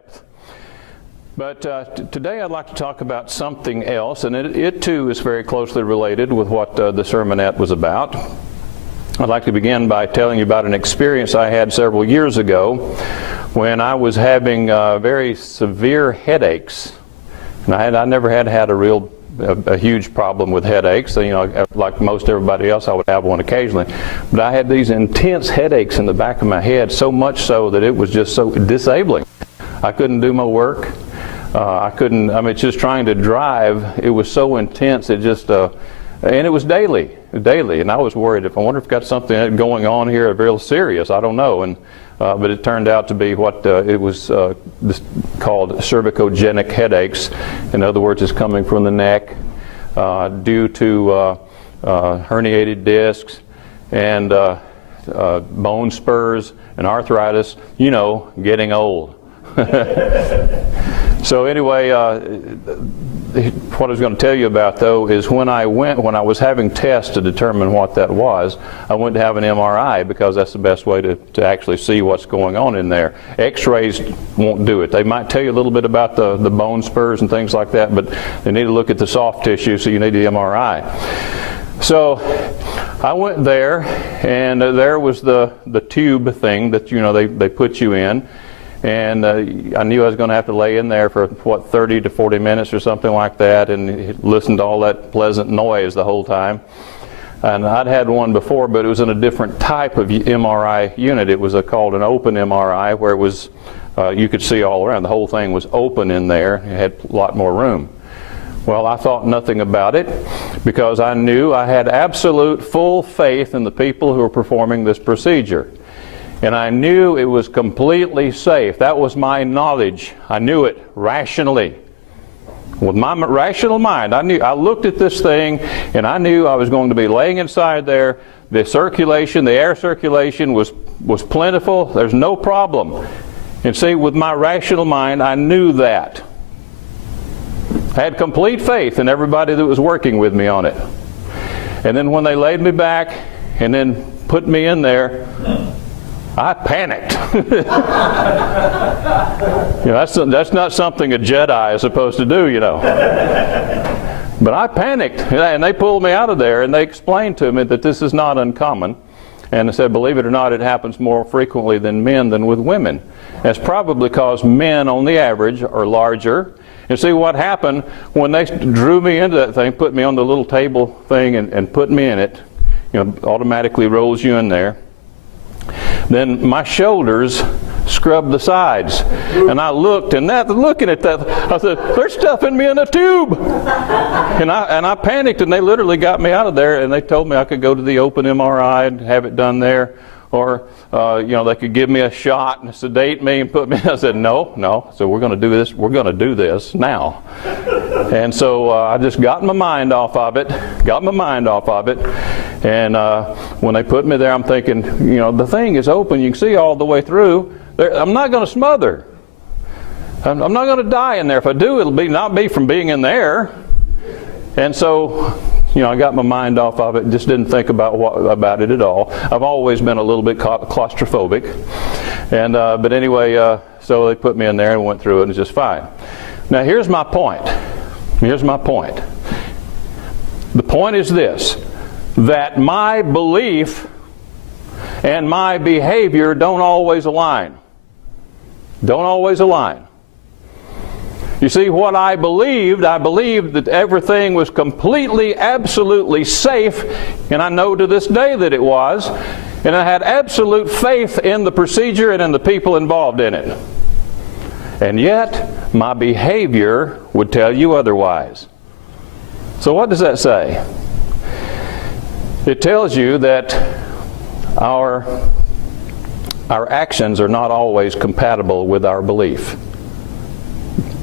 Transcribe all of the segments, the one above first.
depth. But today I'd like to talk about something else, and it too is very closely related with what the sermonette was about. I'd like to begin by telling you about an experience I had several years ago when I was having very severe headaches. And I never had a huge problem with headaches. You know, like most everybody else, I would have one occasionally. But I had these intense headaches in the back of my head, so much so that it was just so disabling. I couldn't do my work. Just trying to drive, it was so intense, and it was daily, and I was worried. I wonder if I've got something going on here real serious. I don't know, but it turned out to be what it was called cervicogenic headaches. In other words, it's coming from the neck due to herniated discs and bone spurs and arthritis. You know, getting old. So anyway, what I was going to tell you about, though, is when I was having tests to determine what that was, I went to have an MRI because that's the best way to actually see what's going on in there. X-rays won't do it. They might tell you a little bit about the bone spurs and things like that, but they need to look at the soft tissue, so you need the MRI. So I went there, and there was the tube thing that, you know, they put you in. And I knew I was going to have to lay in there for, 30 to 40 minutes or something like that, and listen to all that pleasant noise the whole time. And I'd had one before, but it was in a different type of MRI unit. It was called an open MRI, where it was you could see all around. The whole thing was open in there. It had a lot more room. Well, I thought nothing about it because I knew I had absolute full faith in the people who were performing this procedure. And I knew it was completely safe. That was my knowledge. I knew it rationally. With my rational mind, I looked at this thing, and I knew I was going to be laying inside there. The circulation, the air circulation was plentiful. There's no problem. And see, with my rational mind, I knew that. I had complete faith in everybody that was working with me on it. And then when they laid me back and then put me in there, I panicked. You know, that's not something a Jedi is supposed to do, you know. But I panicked, and they pulled me out of there, and they explained to me that this is not uncommon. And they said, believe it or not, it happens more frequently than men than with women. That's probably because men, on the average, are larger. And see what happened when they drew me into that thing, put me on the little table thing and put me in it, you know, automatically rolls you in there. Then my shoulders scrubbed the sides, and I looked, and looking at that, I said, "They're stuffing me in a tube," and I panicked, and they literally got me out of there, and they told me I could go to the open MRI and have it done there, or they could give me a shot and sedate me and put me. I said, "No." So we're going to do this. We're going to do this now. And so I just got my mind off of it. And when they put me there, I'm thinking, you know, the thing is open. You can see all the way through. I'm not going to smother. I'm not going to die in there. If I do, it'll not be from being in there. And so, you know, I got my mind off of it and just didn't think about it at all. I've always been a little bit claustrophobic. And but anyway, so they put me in there and went through it, and it's just fine. Now here's my point. The point is this, that my belief and my behavior don't always align. You see, what I believed that everything was completely, absolutely safe, and I know to this day that it was, and I had absolute faith in the procedure and in the people involved in it. And yet, my behavior would tell you otherwise. So what does that say? It tells you that our actions are not always compatible with our belief.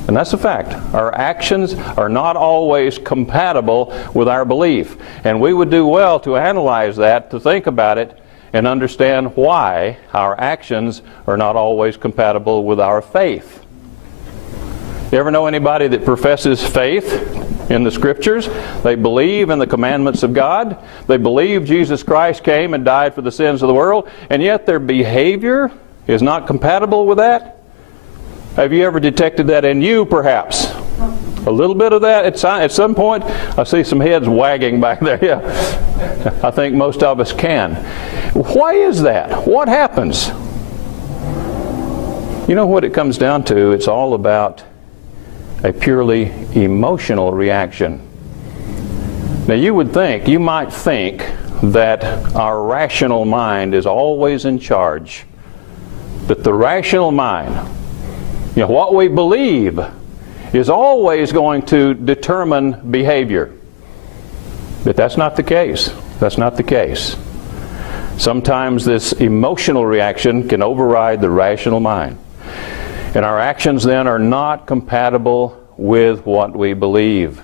And that's a fact. Our actions are not always compatible with our belief. And we would do well to analyze that, to think about it, and understand why our actions are not always compatible with our faith. You ever know anybody that professes faith in the Scriptures? They believe in the commandments of God. They believe Jesus Christ came and died for the sins of the world, and yet their behavior is not compatible with that? Have you ever detected that in you, perhaps? A little bit of that at some point? I see some heads wagging back there. Yeah, I think most of us can. Why is that? What happens? You know what it comes down to? It's all about a purely emotional reaction. Now you might think that our rational mind is always in charge. That the rational mind, what we believe, is always going to determine behavior. But that's not the case. That's not the case. Sometimes this emotional reaction can override the rational mind. And our actions then are not compatible with what we believe.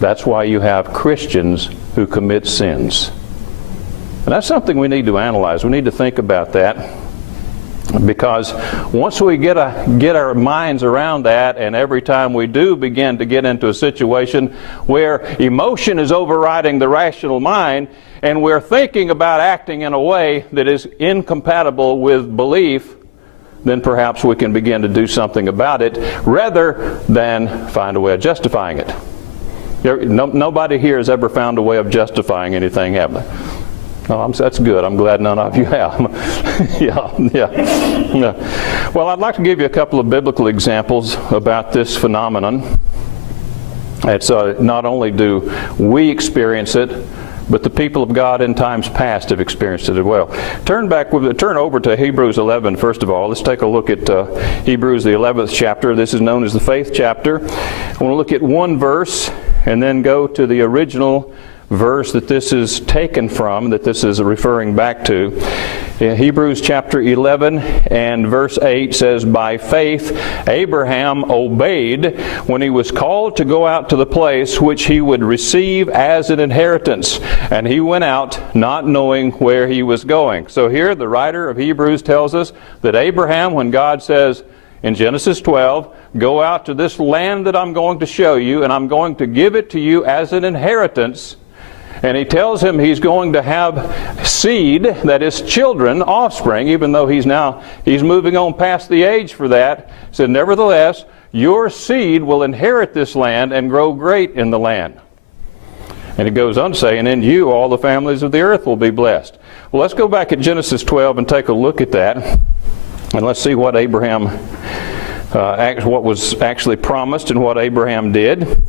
That's why you have Christians who commit sins. And that's something we need to analyze. We need to think about that. Because once we get our minds around that, and every time we do begin to get into a situation where emotion is overriding the rational mind, and we're thinking about acting in a way that is incompatible with belief, then perhaps we can begin to do something about it rather than find a way of justifying it. Nobody here has ever found a way of justifying anything, have they? Oh, that's good. I'm glad none of you have. Yeah. Well, I'd like to give you a couple of biblical examples about this phenomenon. It's not only do we experience it, but the people of God in times past have experienced it as well. Turn over to Hebrews 11 first of all. Let's take a look at Hebrews the 11th chapter. This is known as the faith chapter. I want to look at one verse and then go to the original verse that this is taken from, that this is referring back to. Hebrews chapter 11 and verse 8 says, "By faith Abraham obeyed when he was called to go out to the place which he would receive as an inheritance. And he went out not knowing where he was going." So here the writer of Hebrews tells us that Abraham, when God says in Genesis 12, "Go out to this land that I'm going to show you, and I'm going to give it to you as an inheritance," and he tells him he's going to have seed, that is children, offspring, even though he's moving on past the age for that. He said, "Nevertheless, your seed will inherit this land and grow great in the land." And it goes on to say, "And in you all the families of the earth will be blessed." Well, let's go back at Genesis 12 and take a look at that. And let's see what what was actually promised and what Abraham did.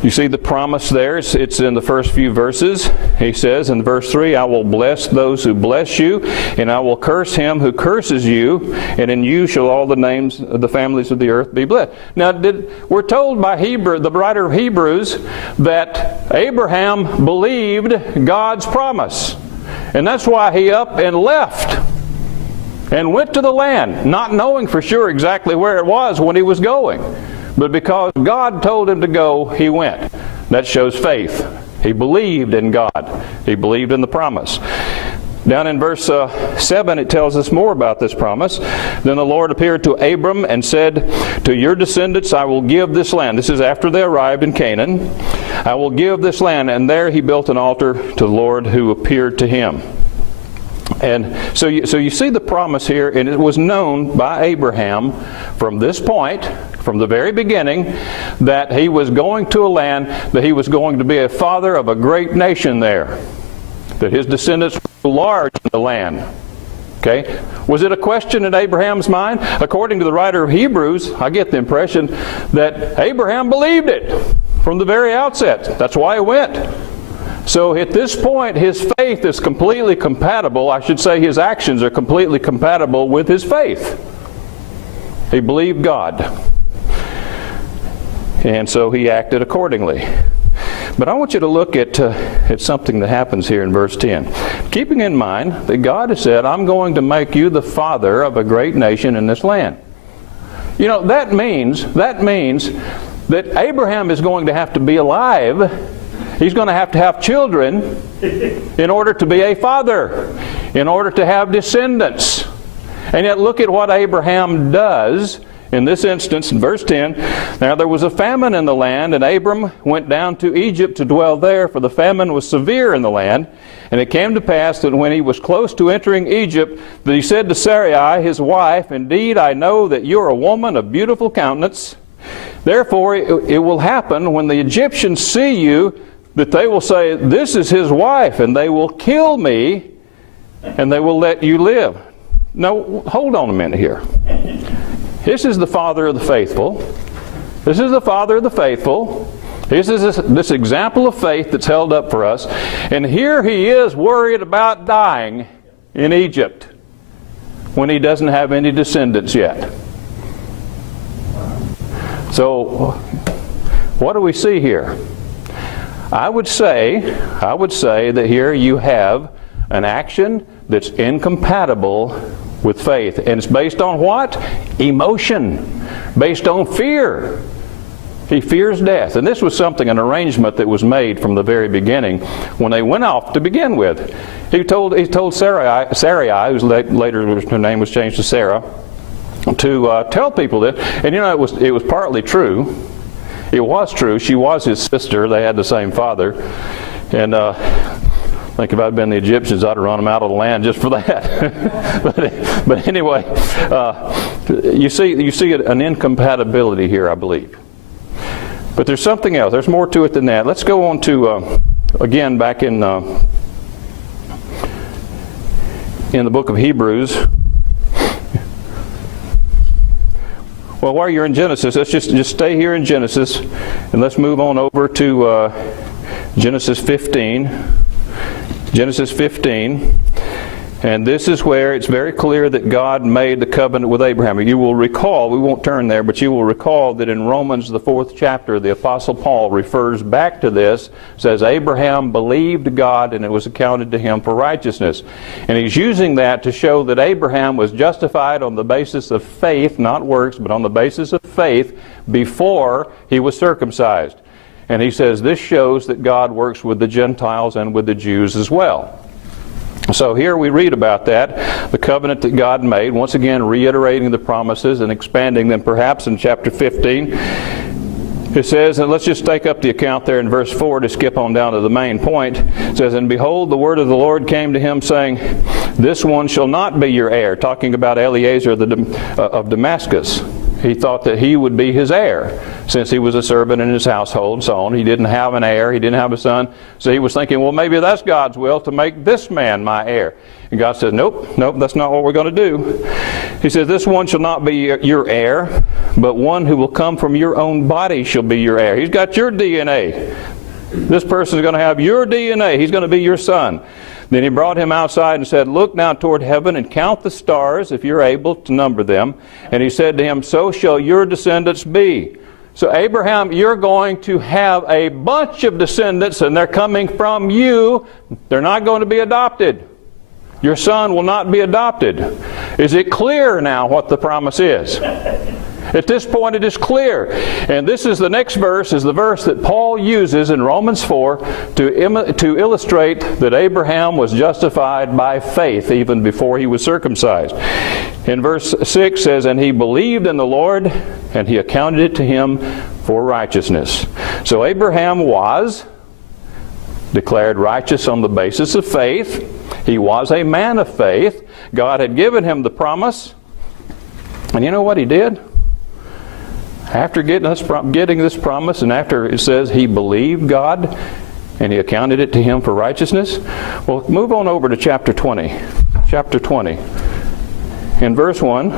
You see the promise there. It's in the first few verses. He says in verse 3, "I will bless those who bless you, and I will curse him who curses you, and in you shall all the names of the families of the earth be blessed." Now, we're told by the writer of Hebrews that Abraham believed God's promise. And that's why he up and left and went to the land, not knowing for sure exactly where it was when he was going. But because God told him to go, he went. That shows faith. He believed in God. He believed in the promise. Down in verse 7, it tells us more about this promise. "Then the Lord appeared to Abram and said, 'To your descendants I will give this land.'" This is after they arrived in Canaan. "I will give this land." And there he built an altar to the Lord who appeared to him. And so you see the promise here, and it was known by Abraham from this point, from the very beginning, that he was going to a land, that he was going to be a father of a great nation there, that his descendants were large in the land. Okay? Was it a question in Abraham's mind? According to the writer of Hebrews, I get the impression that Abraham believed it from the very outset. That's why he went. So at this point, his faith is completely compatible. I should say his actions are completely compatible with his faith. He believed God. And so he acted accordingly. But I want you to look at something that happens here in verse 10. Keeping in mind that God has said, "I'm going to make you the father of a great nation in this land." You know, that means that Abraham is going to have to be alive. He's going to have children in order to be a father, in order to have descendants. And yet look at what Abraham does In this instance, in verse 10, now there was a famine in the land, and Abram went down to Egypt to dwell there, for the famine was severe in the land. And it came to pass that when he was close to entering Egypt, that he said to Sarai, his wife, indeed I know that you are a woman of beautiful countenance. Therefore it will happen when the Egyptians see you, that they will say, this is his wife, and they will kill me, and they will let you live. Now, hold on a minute here. This is the father of the faithful. This is the father of the faithful. This is this example of faith that's held up for us. And here he is worried about dying in Egypt when he doesn't have any descendants yet. So, what do we see here? I would say that here you have an action that's incompatible with faith. And it's based on what? Emotion. Based on fear. He fears death. And this was something, an arrangement that was made from the very beginning when they went off to begin with. He told Sarai, who's later her name was changed to Sarah, to tell people this. And you know, it was partly true. It was true. She was his sister. They had the same father. And I think if I'd been the Egyptians, I'd have run them out of the land just for that. but anyway, you see an incompatibility here, I believe. But there's something else. There's more to it than that. Let's go on to, again, back in the book of Hebrews. Well, while you're in Genesis, let's just stay here in Genesis, and let's move on over to Genesis 15. Genesis 15. And this is where it's very clear that God made the covenant with Abraham. You will recall, we won't turn there, but you will recall that in Romans, the 4th chapter, the Apostle Paul refers back to this, says Abraham believed God and it was accounted to him for righteousness. And he's using that to show that Abraham was justified on the basis of faith, not works, but on the basis of faith before he was circumcised. And he says this shows that God works with the Gentiles and with the Jews as well. So here we read about that, the covenant that God made, once again reiterating the promises and expanding them perhaps in chapter 15. It says, and let's just take up the account there in verse 4 to skip on down to the main point. It says, and behold, the word of the Lord came to him, saying, this one shall not be your heir, talking about Eliezer of Damascus. He thought that he would be his heir, since he was a servant in his household and so on. He didn't have an heir. He didn't have a son. So he was thinking, well, maybe that's God's will to make this man my heir. And God said, nope, that's not what we're going to do. He says, this one shall not be your heir, but one who will come from your own body shall be your heir. He's got your DNA. This person is going to have your DNA. He's going to be your son. Then he brought him outside and said, look now toward heaven and count the stars, if you're able to number them. And he said to him, so shall your descendants be. So Abraham, you're going to have a bunch of descendants, and they're coming from you. They're not going to be adopted. Your son will not be adopted. Is it clear now what the promise is? At this point it is clear. And this is the next verse, is the verse that Paul uses in Romans 4 to illustrate that Abraham was justified by faith even before he was circumcised. In verse 6 says, and he believed in the Lord, and he accounted it to him for righteousness. So Abraham was declared righteous on the basis of faith. He was a man of faith. God had given him the promise. And you know what he did? After getting this promise, and after it says he believed God and he accounted it to him for righteousness, well, move on over to chapter 20. Chapter 20. In verse 1,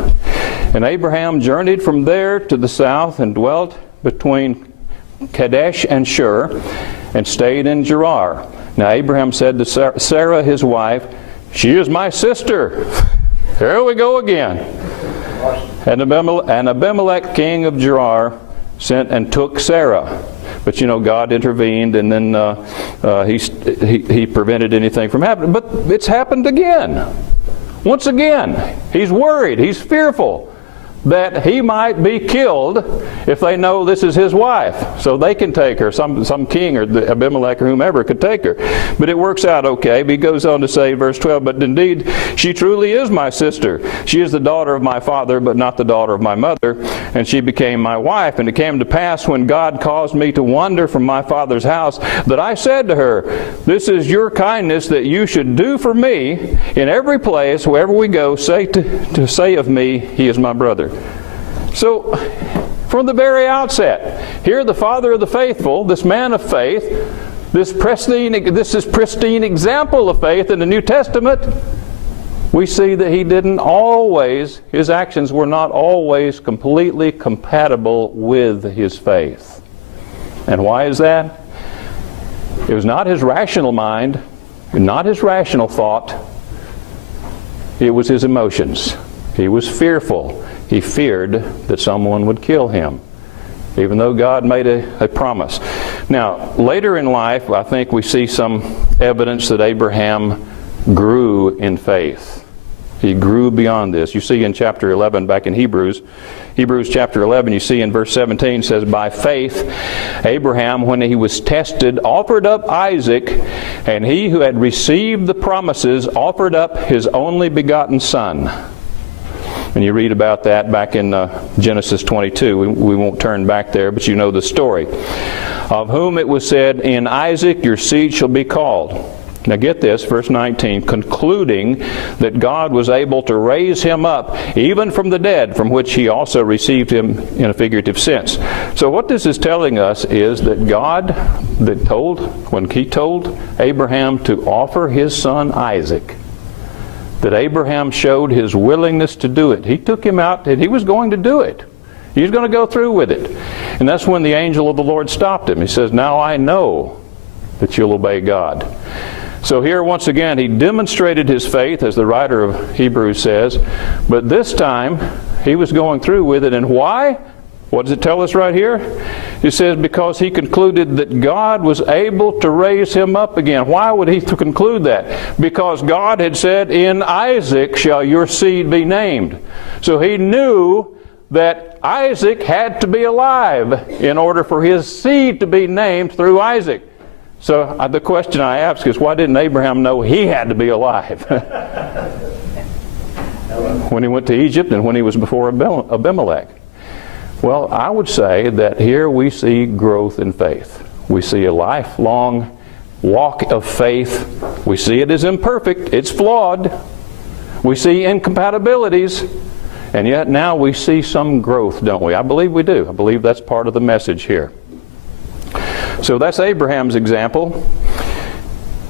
and Abraham journeyed from there to the south and dwelt between Kadesh and Shur and stayed in Gerar. Now Abraham said to Sarah his wife, she is my sister. There we go again. And Abimelech, king of Gerar, sent and took Sarah. But you know, God intervened, and then he prevented anything from happening. But it's happened again. Once again, he's worried. He's fearful. that he might be killed if they know this is his wife. So they can take her. Some king or Abimelech or whomever could take her. But it works out okay. But he goes on to say, verse 12, but indeed she truly is my sister. She is the daughter of my father, but not the daughter of my mother. And she became my wife. And it came to pass when God caused me to wander from my father's house, that I said to her, this is your kindness that you should do for me. In every place, wherever we go, say to say of me, he is my brother. So, from the very outset, here the father of the faithful, this man of faith, this is pristine example of faith in the New Testament, we see that his actions were not always completely compatible with his faith. And why is that? It was not his rational mind, not his rational thought, it was his emotions. He was fearful. He feared that someone would kill him, even though God made a promise. Now, later in life, I think we see some evidence that Abraham grew in faith. He grew beyond this. You see in chapter 11, back in Hebrews chapter 11, you see in verse 17, says, by faith Abraham, when he was tested, offered up Isaac, and he who had received the promises offered up his only begotten son. And you read about that back in Genesis 22. We won't turn back there, but you know the story. Of whom it was said, in Isaac your seed shall be called. Now get this, verse 19, concluding that God was able to raise him up, even from the dead, from which he also received him in a figurative sense. So what this is telling us is that God, when he told Abraham to offer his son Isaac, that Abraham showed his willingness to do it. He took him out and he was going to do it. He was going to go through with it. And that's when the angel of the Lord stopped him. He says, now I know that you'll obey God. So here once again he demonstrated his faith, as the writer of Hebrews says, but this time he was going through with it. And why? What does it tell us right here? It says because he concluded that God was able to raise him up again. Why would he conclude that? Because God had said, in Isaac shall your seed be named. So he knew that Isaac had to be alive in order for his seed to be named through Isaac. So the question I ask is, why didn't Abraham know he had to be alive when he went to Egypt and when he was before Abimelech? Well, I would say that here we see growth in faith. We see a lifelong walk of faith. We see it as imperfect. It's flawed. We see incompatibilities. And yet now we see some growth, don't we? I believe we do. I believe that's part of the message here. So that's Abraham's example.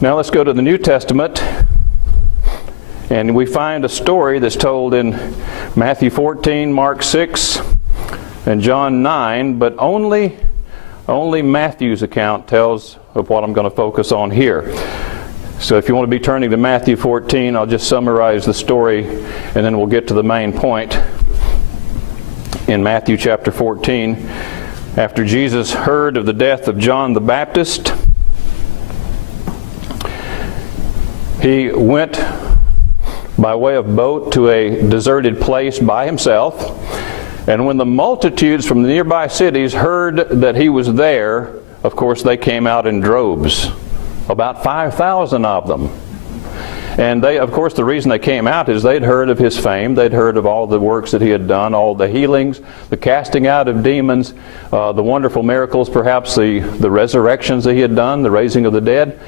Now let's go to the New Testament. And we find a story that's told in Matthew 14, Mark 6, and John 9, but only Matthew's account tells of what I'm going to focus on here. So if you want to be turning to Matthew 14, I'll just summarize the story and then we'll get to the main point. In Matthew chapter 14, after Jesus heard of the death of John the Baptist, he went by way of boat to a deserted place by himself. And when the multitudes from the nearby cities heard that he was there, of course they came out in droves, about 5,000 of them. And they, of course, the reason they came out is they'd heard of his fame. They'd heard of all the works that he had done, all the healings, the casting out of demons, the wonderful miracles, perhaps the resurrections that he had done, the raising of the dead.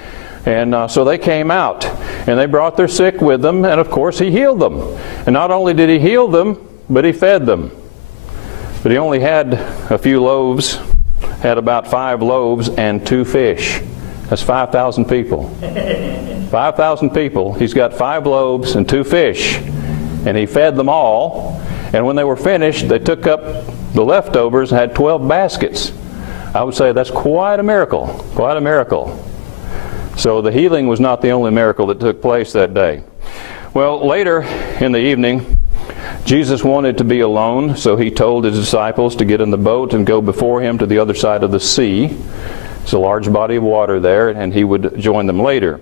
And so they came out, and they brought their sick with them, and of course he healed them. And not only did he heal them, but he fed them. But he only had a few loaves, had about 5 loaves and 2 fish. That's 5,000 people. 5,000 people. He's got 5 loaves and 2 fish. And he fed them all. And when they were finished, they took up the leftovers and had 12 baskets. I would say that's quite a miracle. Quite a miracle. So the healing was not the only miracle that took place that day. Well, later in the evening, Jesus wanted to be alone, so he told his disciples to get in the boat and go before him to the other side of the sea. It's a large body of water there, and he would join them later.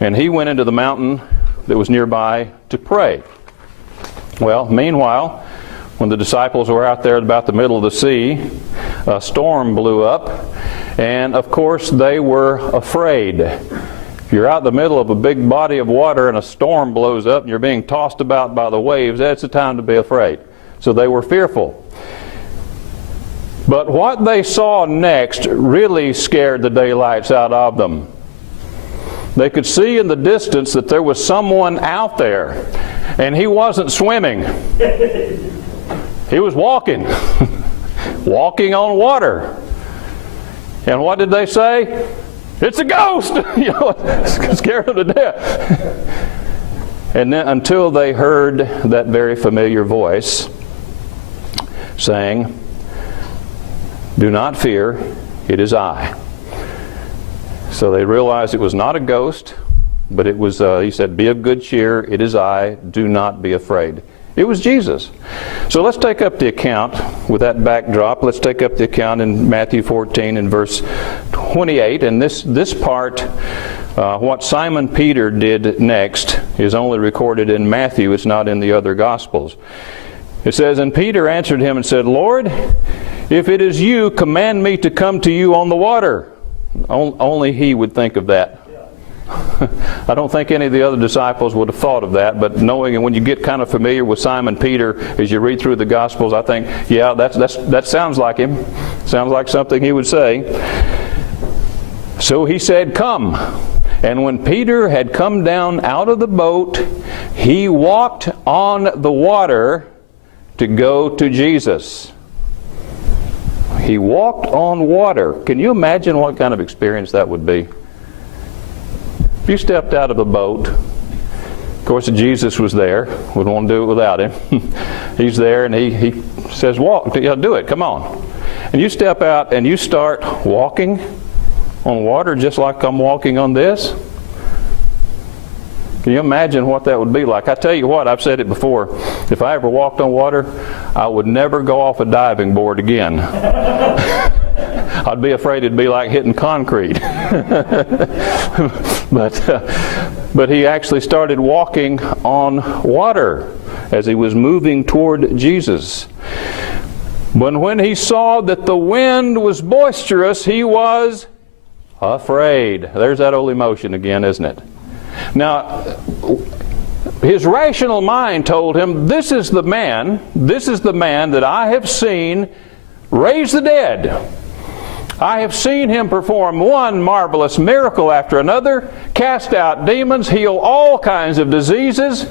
And he went into the mountain that was nearby to pray. Well, meanwhile, when the disciples were out there about the middle of the sea, a storm blew up, and of course they were afraid. If you're out in the middle of a big body of water and a storm blows up and you're being tossed about by the waves, that's the time to be afraid. So they were fearful. But what they saw next really scared the daylights out of them. They could see in the distance that there was someone out there, and he wasn't swimming. He was walking, walking on water. And what did they say? It's a ghost! Scared them to death. And then until they heard that very familiar voice saying, "Do not fear, it is I." So they realized it was not a ghost, but it was, he said, "Be of good cheer, it is I, do not be afraid." It was Jesus. So let's take up the account with that backdrop. Let's take up the account in Matthew 14 and verse 28. And this part, what Simon Peter did next, is only recorded in Matthew. It's not in the other Gospels. It says, "And Peter answered him and said, Lord, if it is you, command me to come to you on the water." Only he would think of that. I don't think any of the other disciples would have thought of that, but knowing, and when you get kind of familiar with Simon Peter as you read through the Gospels, I think, yeah, that sounds like him. Sounds like something he would say. So he said, "Come." And when Peter had come down out of the boat, he walked on the water to go to Jesus. He walked on water. Can you imagine what kind of experience that would be? If you stepped out of a boat, of course Jesus was there, wouldn't want to do it without him. He's there and he says, "Walk, do it, come on." And you step out and you start walking on water just like I'm walking on this. Can you imagine what that would be like? I tell you what, I've said it before, if I ever walked on water, I would never go off a diving board again. I'd be afraid it'd be like hitting concrete. But he actually started walking on water as he was moving toward Jesus. But when he saw that the wind was boisterous, he was afraid. There's that old emotion again, isn't it? Now, his rational mind told him, this is the man that I have seen raise the dead. I have seen him perform one marvelous miracle after another, cast out demons, heal all kinds of diseases,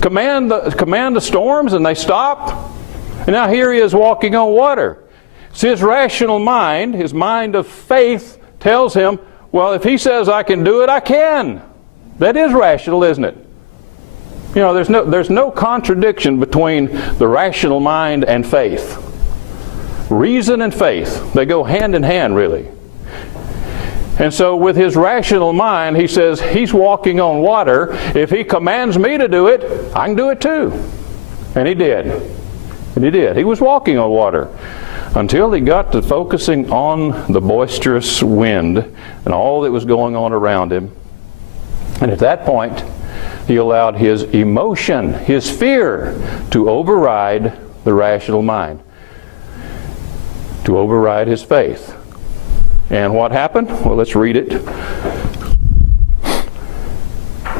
command the storms and they stop. And now here he is walking on water. So his rational mind, his mind of faith, tells him, well, if he says I can do it, I can. That is rational, isn't it? You know, there's no contradiction between the rational mind and faith. Reason and faith, they go hand in hand, really. And so with his rational mind, he says, he's walking on water. If he commands me to do it, I can do it too. And he did. And he did. He was walking on water until he got to focusing on the boisterous wind and all that was going on around him. And at that point, he allowed his emotion, his fear, to override the rational mind, to override his faith. And what happened? Well, let's read it.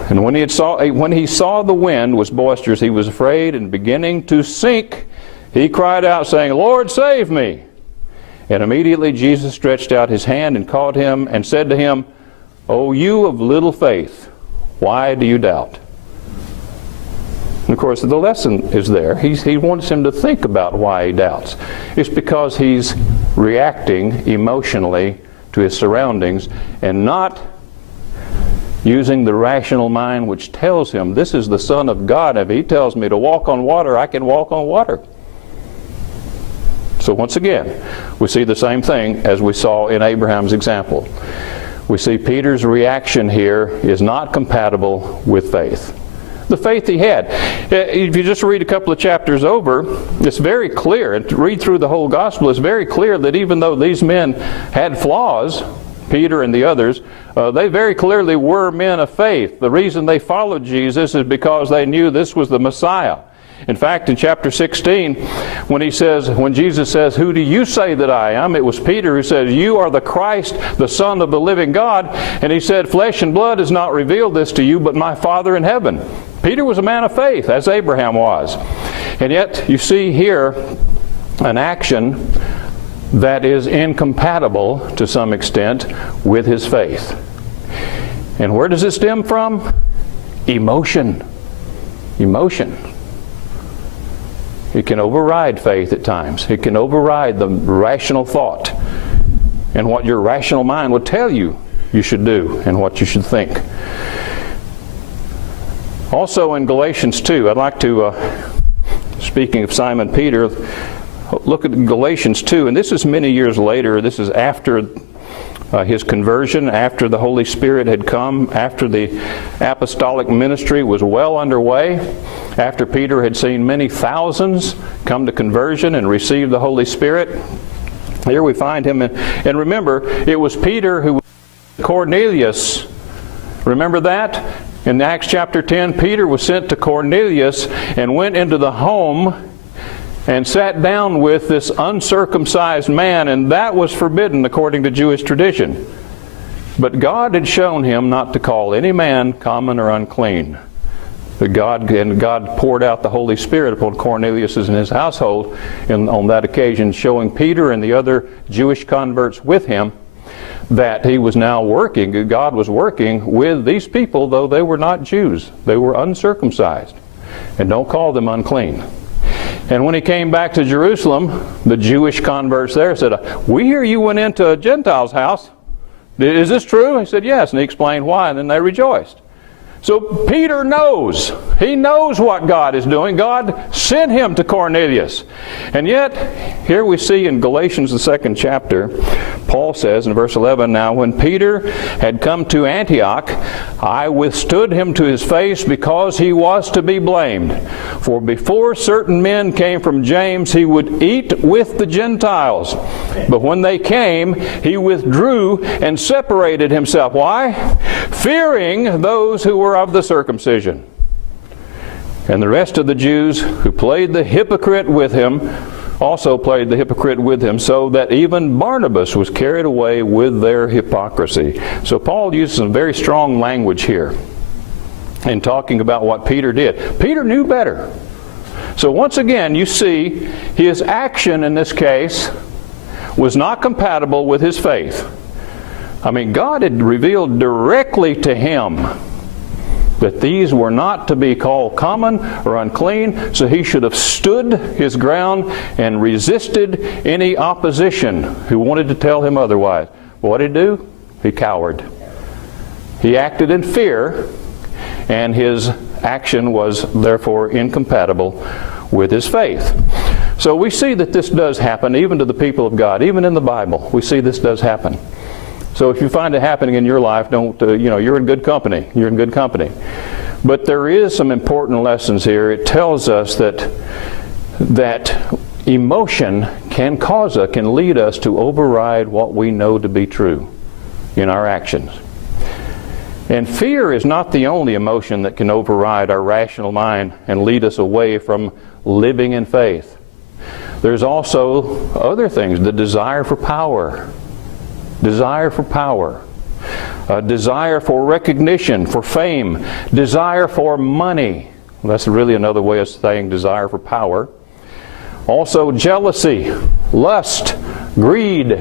And when he saw the wind was boisterous, he was afraid, and beginning to sink, he cried out, saying, Lord, save me. And immediately Jesus stretched out his hand and caught him and said to him, O you of little faith, why do you doubt? And of course, the lesson is there. He wants him to think about why he doubts. It's because he's reacting emotionally to his surroundings and not using the rational mind which tells him this is the Son of God. If he tells me to walk on water, I can walk on water. So once again, we see the same thing as we saw in Abraham's example. We see Peter's reaction here is not compatible with faith. The faith he had. If you just read a couple of chapters over, it's very clear, and to read through the whole gospel, it's very clear that even though these men had flaws, Peter and the others, they very clearly were men of faith. The reason they followed Jesus is because they knew this was the Messiah. In fact, in chapter 16, when Jesus says, "Who do you say that I am?" it was Peter who said, "You are the Christ, the Son of the living God." And he said, "Flesh and blood has not revealed this to you, but my Father in heaven." Peter was a man of faith, as Abraham was. And yet, you see here an action that is incompatible, to some extent, with his faith. And where does it stem from? Emotion. Emotion. It can override faith at times. It can override the rational thought and what your rational mind would tell you you should do and what you should think. Also in Galatians 2, I'd like to, speaking of Simon Peter, look at Galatians 2, and this is many years later. This is after his conversion, after the Holy Spirit had come, after the apostolic ministry was well underway, after Peter had seen many thousands come to conversion and receive the Holy Spirit. Here we find him, and remember, it was Peter who was Cornelius. Remember that? In Acts chapter 10, Peter was sent to Cornelius and went into the home and sat down with this uncircumcised man, and that was forbidden according to Jewish tradition. But God had shown him not to call any man common or unclean. God poured out the Holy Spirit upon Cornelius and his household on that occasion, showing Peter and the other Jewish converts with him that he was now working, God was working with these people, though they were not Jews. They were uncircumcised. And don't call them unclean. And when he came back to Jerusalem, the Jewish converts there said, "We hear you went into a Gentile's house. Is this true?" He said, "Yes." And he explained why, and then they rejoiced. So Peter knows. He knows what God is doing. God sent him to Cornelius. And yet, here we see in Galatians, the 2nd chapter, Paul says in verse 11, "Now when Peter had come to Antioch, I withstood him to his face because he was to be blamed. For before certain men came from James, he would eat with the Gentiles. But when they came, he withdrew and separated himself." Why? "Fearing those who were of the circumcision." And the rest of the Jews who played the hypocrite with him also played the hypocrite with him, so that even Barnabas was carried away with their hypocrisy. So Paul uses some very strong language here in talking about what Peter did. Peter knew better. So once again, you see his action in this case was not compatible with his faith. I mean, God had revealed directly to him that these were not to be called common or unclean, so he should have stood his ground and resisted any opposition who wanted to tell him otherwise. What did he do? He cowered. He acted in fear, and his action was therefore incompatible with his faith. So we see that this does happen even to the people of God. Even in the Bible, we see this does happen. So if you find it happening in your life, don't, you're in good company. You're in good company. But there is some important lessons here. It tells us that emotion can lead us to override what we know to be true in our actions. And fear is not the only emotion that can override our rational mind and lead us away from living in faith. There's also other things, the desire for power. Desire for power, desire for recognition, for fame, desire for money. Well, that's really another way of saying desire for power. Also jealousy, lust, greed,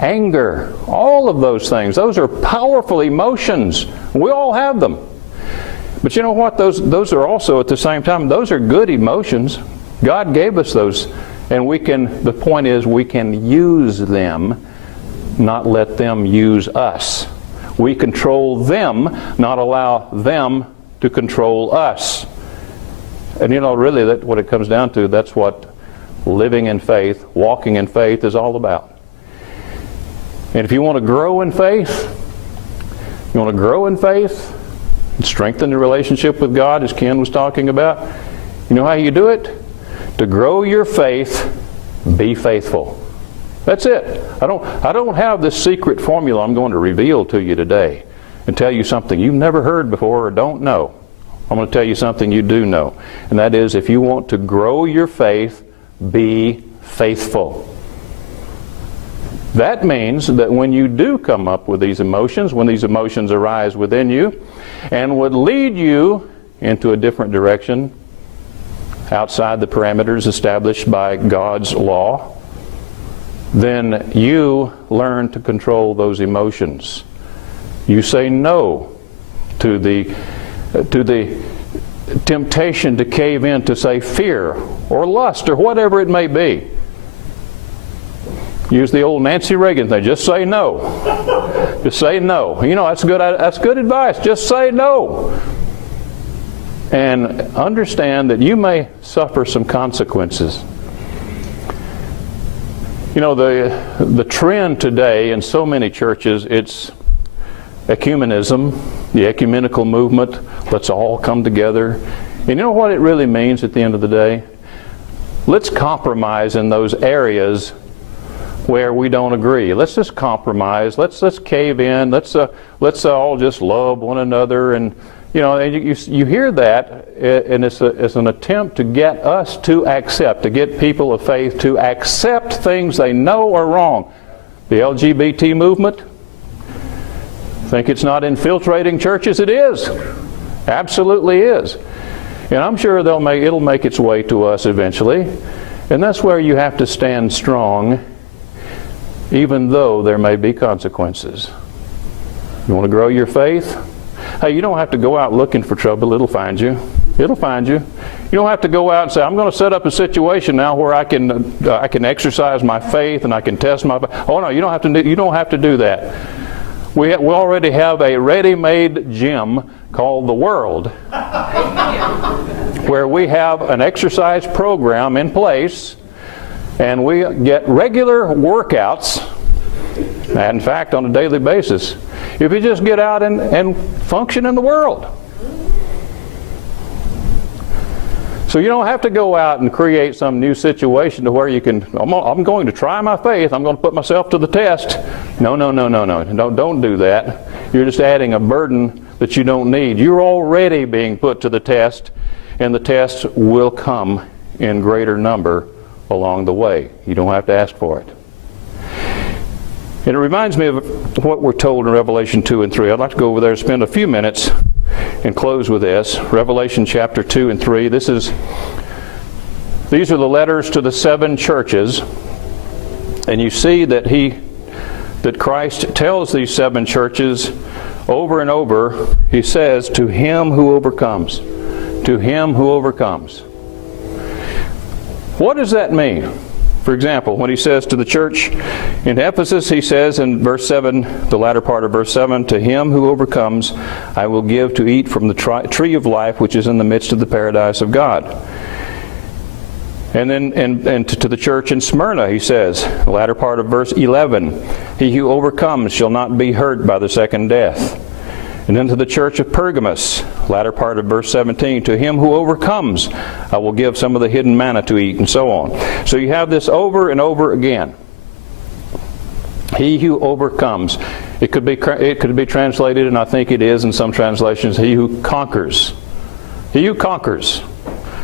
anger, all of those things. Those are powerful emotions. We all have them. But you know what? Those are also at the same time, those are good emotions. God gave us those, and the point is we can use them, not let them use us. We control them, not allow them to control us. And really what it comes down to, that's what living in faith, walking in faith is all about. And if you want to grow in faith, and strengthen the relationship with God, as Ken was talking about, you know how you do it? To grow your faith, be faithful. That's it. I don't have this secret formula I'm going to reveal to you today and tell you something you've never heard before or don't know. I'm going to tell you something you do know, and that is, if you want to grow your faith, be faithful. That means that when you do come up with these emotions, when these emotions arise within you and would lead you into a different direction outside the parameters established by God's law, then you learn to control those emotions. You say no to the temptation to cave in to, say, fear or lust or whatever it may be. Use the old Nancy Reagan thing. Just say no. Just say no. You know, that's good advice. Just say no. And understand that you may suffer some consequences. You know, the trend today in so many churches, it's ecumenism, the ecumenical movement. Let's all come together. And you know what it really means at the end of the day? Let's compromise in those areas where we don't agree. Let's just compromise. Let's cave in. Let's all just love one another. And you know, and you hear that, and it's an attempt to get us to accept, to get people of faith to accept things they know are wrong. The LGBT movement, think it's not infiltrating churches? It is. Absolutely is. And I'm sure it'll make its way to us eventually. And that's where you have to stand strong, even though there may be consequences. You want to grow your faith? Hey, you don't have to go out looking for trouble. It'll find you. It'll find you. You don't have to go out and say, I'm going to set up a situation now where I can exercise my faith and I can test my faith. Oh no, you don't have to do that. We already have a ready-made gym called the world, where we have an exercise program in place, and we get regular workouts, in fact, on a daily basis, if you just get out and function in the world. So you don't have to go out and create some new situation to where you can, I'm going to try my faith, I'm going to put myself to the test. No. Don't do that. You're just adding a burden that you don't need. You're already being put to the test, and the test will come in greater number along the way. You don't have to ask for it. And it reminds me of what we're told in Revelation 2 and 3. I'd like to go over there and spend a few minutes and close with this. Revelation chapter 2 and 3. These are the letters to the 7 churches. And you see that Christ tells these 7 churches over and over, he says, to him who overcomes. To him who overcomes. What does that mean? For example, when he says to the church in Ephesus, he says in verse 7, the latter part of verse 7, to him who overcomes, I will give to eat from the tree of life which is in the midst of the paradise of God. And then and to the church in Smyrna, he says, the latter part of verse 11, he who overcomes shall not be hurt by the second death. And then to the church of Pergamos, latter part of verse 17, to him who overcomes, I will give some of the hidden manna to eat, and so on. So you have this over and over again. He who overcomes. It could be translated, and I think it is in some translations, he who conquers. He who conquers.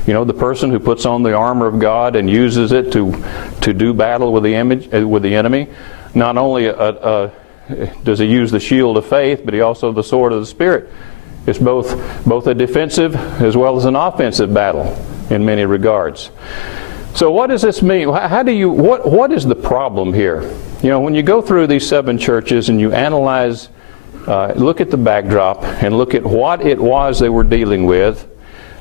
You know, the person who puts on the armor of God and uses it to do battle with the enemy. Not only does he use the shield of faith, but he also the sword of the Spirit. It's both a defensive as well as an offensive battle in many regards. So what does this mean? What is the problem here? You know, when you go through these 7 churches and you analyze, look at the backdrop and look at what it was they were dealing with,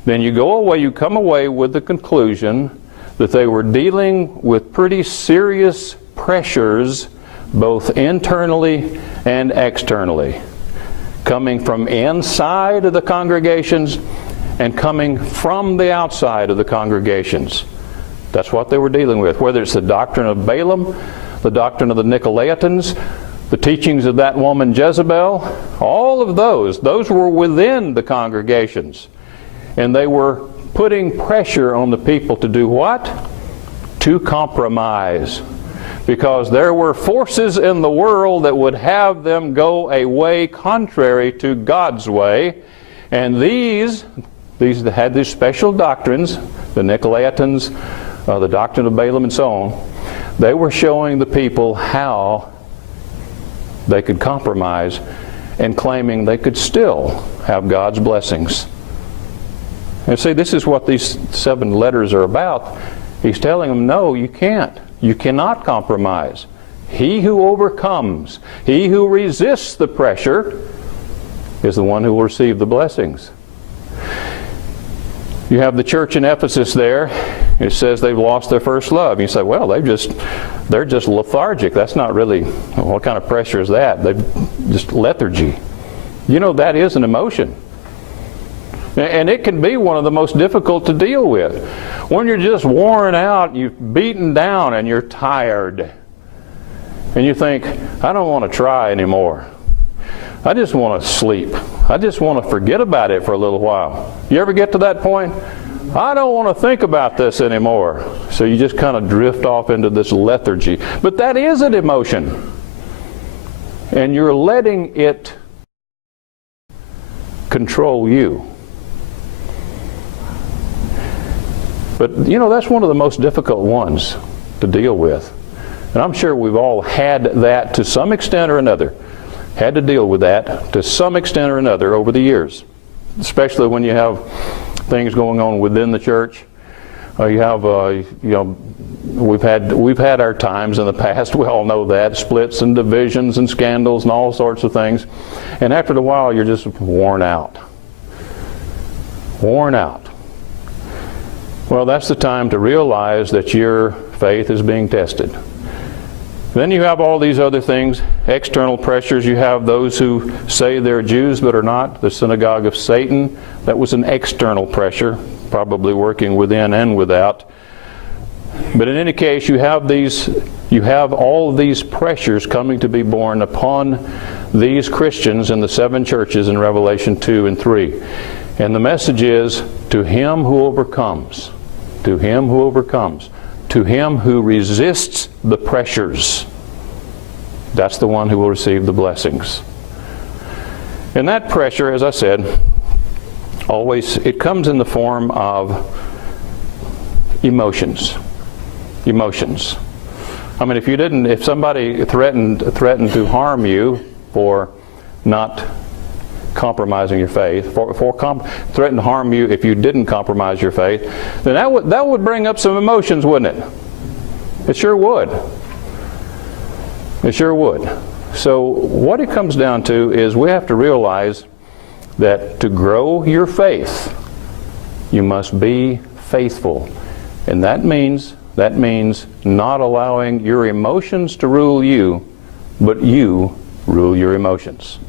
then you come away with the conclusion that they were dealing with pretty serious pressures, both internally and externally, coming from inside of the congregations and coming from the outside of the congregations. That's what they were dealing with. Whether it's the doctrine of Balaam, the doctrine of the Nicolaitans, the teachings of that woman Jezebel, all of those were within the congregations. And they were putting pressure on the people to do what? To compromise. Because there were forces in the world that would have them go a way contrary to God's way. And these had these special doctrines, the Nicolaitans, the doctrine of Balaam and so on. They were showing the people how they could compromise and claiming they could still have God's blessings. And see, this is what these 7 letters are about. He's telling them, no, you can't. You cannot compromise. He who overcomes, he who resists the pressure, is the one who will receive the blessings. You have the church in Ephesus there. It says they've lost their first love. You say, well, they're just lethargic. That's not really, what kind of pressure is that? They've just lethargy. You know, that is an emotion. And it can be one of the most difficult to deal with. When you're just worn out, you've beaten down, and you're tired. And you think, I don't want to try anymore. I just want to sleep. I just want to forget about it for a little while. You ever get to that point? I don't want to think about this anymore. So you just kind of drift off into this lethargy. But that is an emotion. And you're letting it control you. But, you know, that's one of the most difficult ones to deal with. And I'm sure we've all had that to some extent or another. Had to deal with that to some extent or another over the years. Especially when you have things going on within the church. You have, we've had our times in the past. We all know that. Splits and divisions and scandals and all sorts of things. And after a while, you're just worn out. Worn out. Well, that's the time to realize that your faith is being tested. Then you have all these other things, external pressures. You have those who say they're Jews but are not, the synagogue of Satan. That was an external pressure, probably working within and without. But in any case, you have all these pressures coming to be borne upon these Christians in the 7 churches in Revelation 2 and 3. And the message is, to him who overcomes, to him who overcomes, to him who resists the pressures, that's the one who will receive the blessings. And that pressure, as I said, always, it comes in the form of emotions. Emotions. I mean, if somebody threatened to harm you for not compromising your faith, threatened to harm you if you didn't compromise your faith, then that would bring up some emotions, wouldn't it? It sure would. It sure would. So what it comes down to is we have to realize that to grow your faith, you must be faithful. And that means not allowing your emotions to rule you, but you rule your emotions.